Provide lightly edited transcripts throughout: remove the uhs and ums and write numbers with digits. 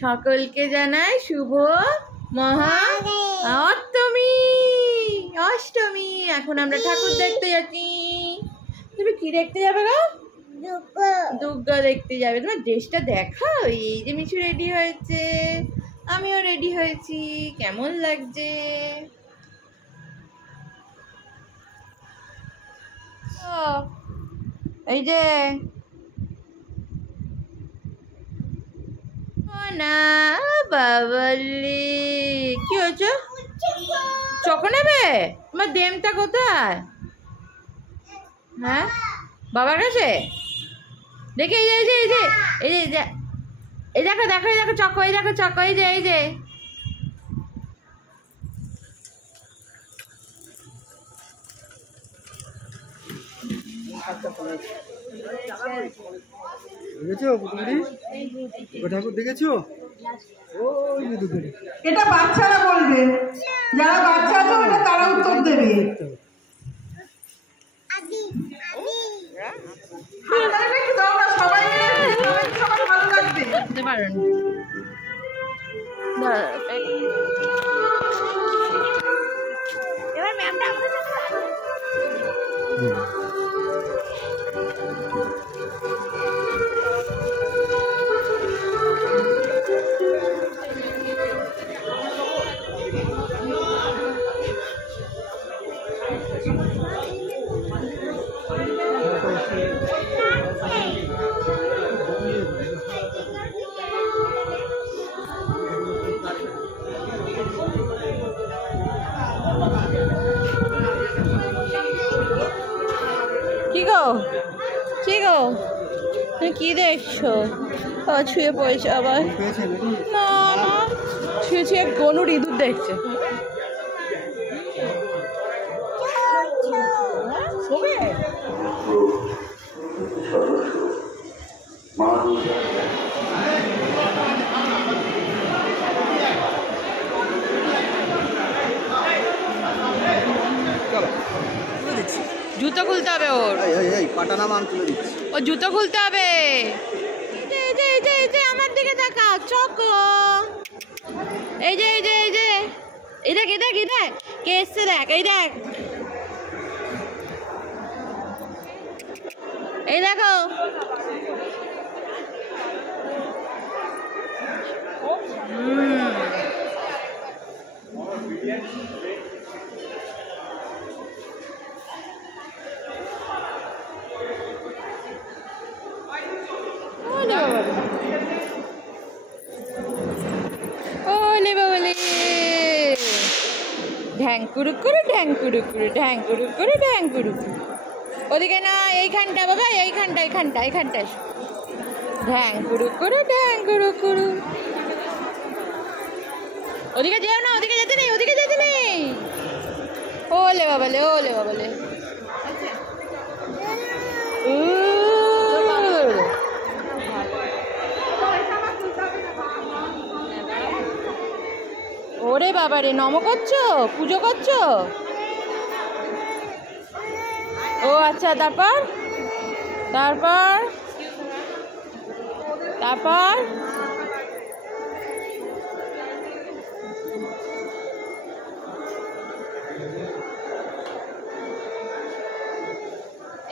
সকলকে জানাই শুভ মহা অষ্টমী। অষ্টমী। এখন আমরা ঠাকুর দেখতে যাচ্ছি। তুমি কি দেখতে যাবে গো? দুর্গা দেখতে যাবে। তোমার ড্রেসটা দেখাও। এই যে মিঠু রেডি হয়েছে, আমিও রেডি হয়েছি। কেমন লাগছে? এই যে না বাবালি, কি হয়েছে? চকো নেবে? তোমার ডেমটা কোথায়? হ্যাঁ, বাবার কাছে। দেখে এই যে এই যে এই যে এই যে এই দেখো দেখো এই দেখো চকো, এই দেখো চকো, এই যে এই যে দেখেছো পুতুলি? ঠাকুর দেখেছো? এটা বাচ্চারা বলবে, যারা বাচ্চা আছে ওটা তারা উত্তর দেবে। সবাই ভালো লাগবে। এবার ম্যামটা কি গো, কি গো, তুমি কি দেখছো? ছুঁয়ে পড়েছে আবার। না না, ছুঁয়ে ছুঁয়ে গনুর ইঁদুর দেখছে। জুতো খুলতে হবে ওর। ও জুতো খুলতে হবে। এই যে আমার দিকে তাকাও চকো। এই যে এই যে এই যে এই দেখ এই দেখ এই দেখ কে এসছে, দেখ এই দেখ, এই দেখো। ঢ্যাং কুরুক করে ঢ্যাং কুরুক করে ঢ্যাং কুরুক করে ঢ্যাং কুরুক। ওদিকে না, এইখানটা বাবা, এইখানটা এইখানটা এইখানটা ঢ্যাং কুরুক করে ঢ্যাং কুরুক করু। ওদিকে যেও না, ওদিকে যেতে নেই, ওদিকে যেতে নেই। ওলে বাবালে, ওলে বাবালে। ওরে বাবারে, নম করছো, পুজো করছো? ও আচ্ছা, তারপর তারপর তারপর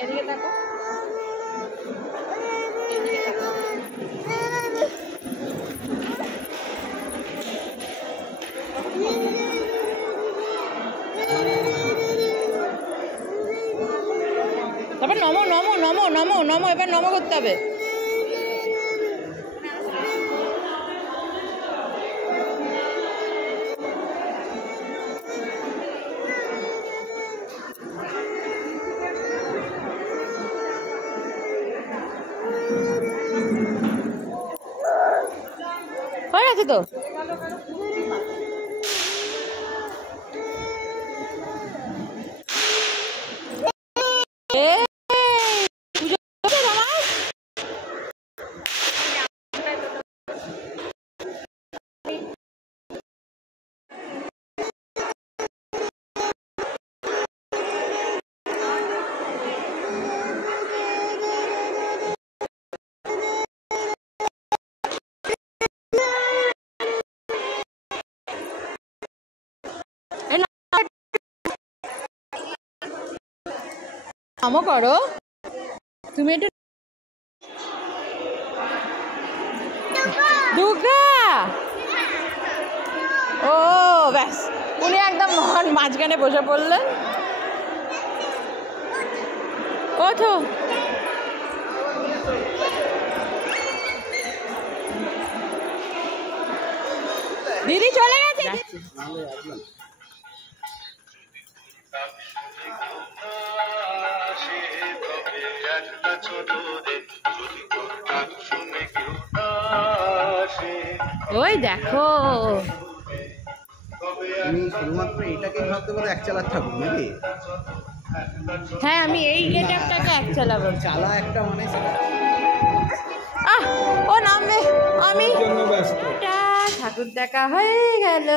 এদিকে দেখো, এদিকে দেখো। তারপর নমো নমো নমো নমো নমো, এবার নমো করতে হবে। হয়ে গেছে তো। আমও করো তুমি একটু দুর্গা ও ব্যাস উনি একদম মহান মাঝখানে বসে পড়লেন ওঠো দিদি চলে গেছে ওই দেখো তুমি শুধুমাত্র এটাকে ভাবতে পারো এক চালার ঠাকুর নাকি? হ্যাঁ আমি এই গেটআপটাকে এক চালাবো চালা একটা মানে আহ ও নামবে আমি ঠাকুর দেখা হয়ে গেল